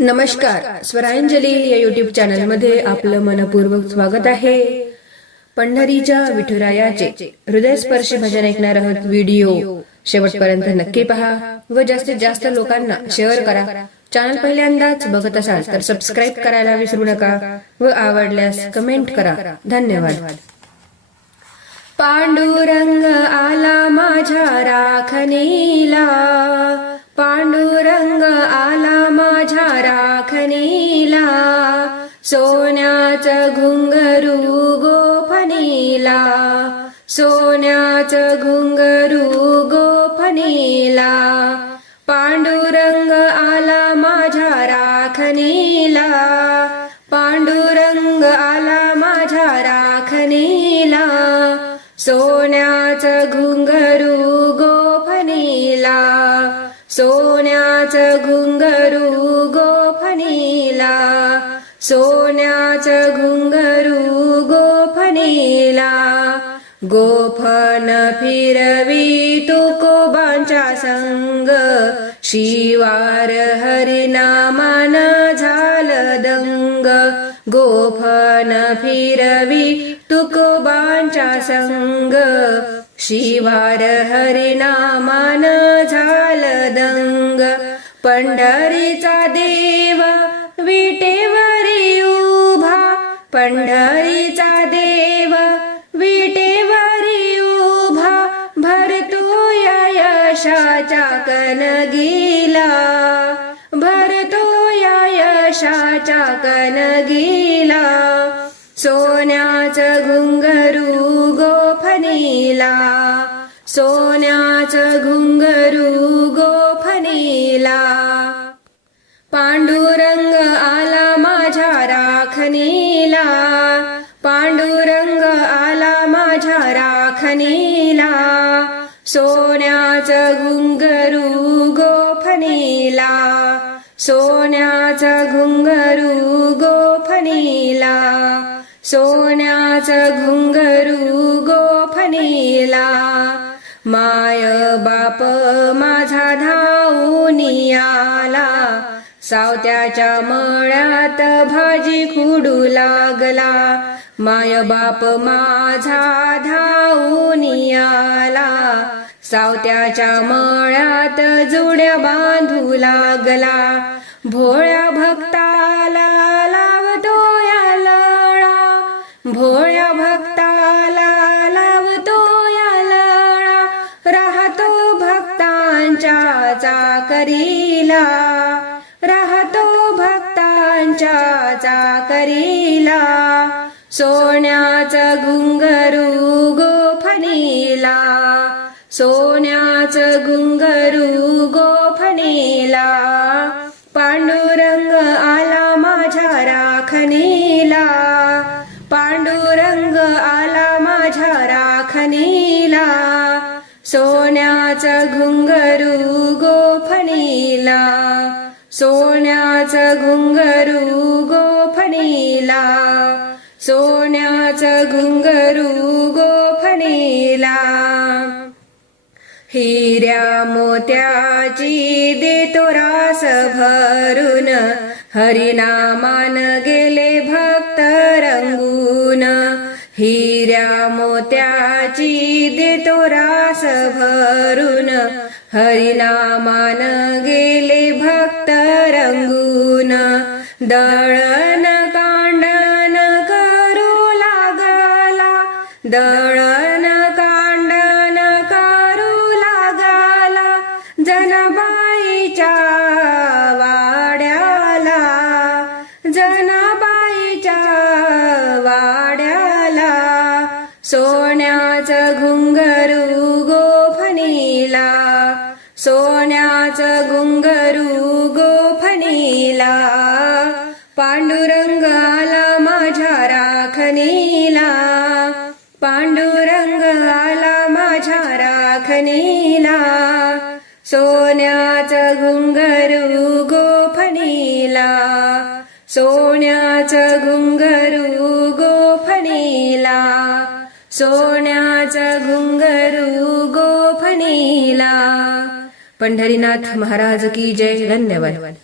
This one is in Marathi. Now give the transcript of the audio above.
नमस्कार. स्वरांजली या युट्यूब चॅनलमध्ये आपलं मनपूर्वक स्वागत आहे. पंढरीच्या विठुरायाचे हृदयस्पर्शी भजन ऐकणार आहोत व्हिडिओ शेवटपर्यंत नक्की पहा व जास्तीत जास्त लोकांना शेअर करा. चॅनल पहिल्यांदाच बघत असाल तर सबस्क्राईब करायला विसरू नका व आवडल्यास कमेंट करा. धन्यवाद. पांडुरंग आला माझ्या राखणीला. पांडुरंग सोन्याचं घुंगरू गोफणीला सोन्याचं घुंगरू गोफणीला पांडुरंग आला माझ्या राखणीला पांडुरंग आला माझ्या राखणीला सोन्याचं घुंगरू गोफणीला सोन्याचं घुंगरू गो सोन्याचं घुंगरू गोफनेला गोफन फिरवी तुकोबांच्या संग शिवार हरिनामान झाल दंग गोफन फिरवी तुकोबांच्या संग शिवार हरिनामान झाल दंग पंढरीचा देव विटेव पंढरीचा देव विटेवरी उभा भरतो या यशाच्या कनगीला. भरतो या यशाच्या कनगीला. सोन्याचं घुंगरू गोफनीला सोन्याचं घुंगरू गोफनीला राखणीला पांडुरंग आला माझ्या राखणीला सोन्याचं घुंगरू गोफणीला सोन्याचं घुंगरू गोफणीला सोन्याचं घुंगरू गोफणीला माय बाप माझा धावनिया सावत्याच्या मळ्यात भाजी खुडू लागला. माय बाप माझा धावून आला सावत्याच्या मळ्यात जुड्या बांधू लागला. भोळ्या भक्ताला लावतो या लळा. भोळ्या भक्ताला लावतो या लळा. राहतो भक्तांच्या चाकरीला. राहतो भक्तांच्या चाकरीला सोन्याचं घुंगरू गोफणीला सोन्याचं गुंगरू गोफणीला पांडुरंग आला माझ्या राखणीला पांडुरंग आला माझ्या राखणीला सोन्याचं घुंगरू गोफणीला. सोन्याचं घुंगरू गोफणीला सोन्याचं घुंगरू गोफणीला. हिऱ्या मोत्याची देतो रास भरून हरिनामान गेले भक्त रंगून. हिऱ्या मोत्याची देतो रास भरून हरिनामान गेले रंगून दळण कांडण करू लागला. दळण कांडण करू लागला. जनाबाईच्या वाड्याला जनबाईच्या वाड्याला सोन्याचं घुंग पांडुरंग आला माझ्या राखणीला. पांडुरंग आला माझ्या राखणीला. सोन्याचं घुंगरू गोफणीला. सोन्याचं घुंगरू गोफणीला. सोन्याचं घुंगरू गोफणीला. पंढरीनाथ महाराज की जय. धन्यवाद.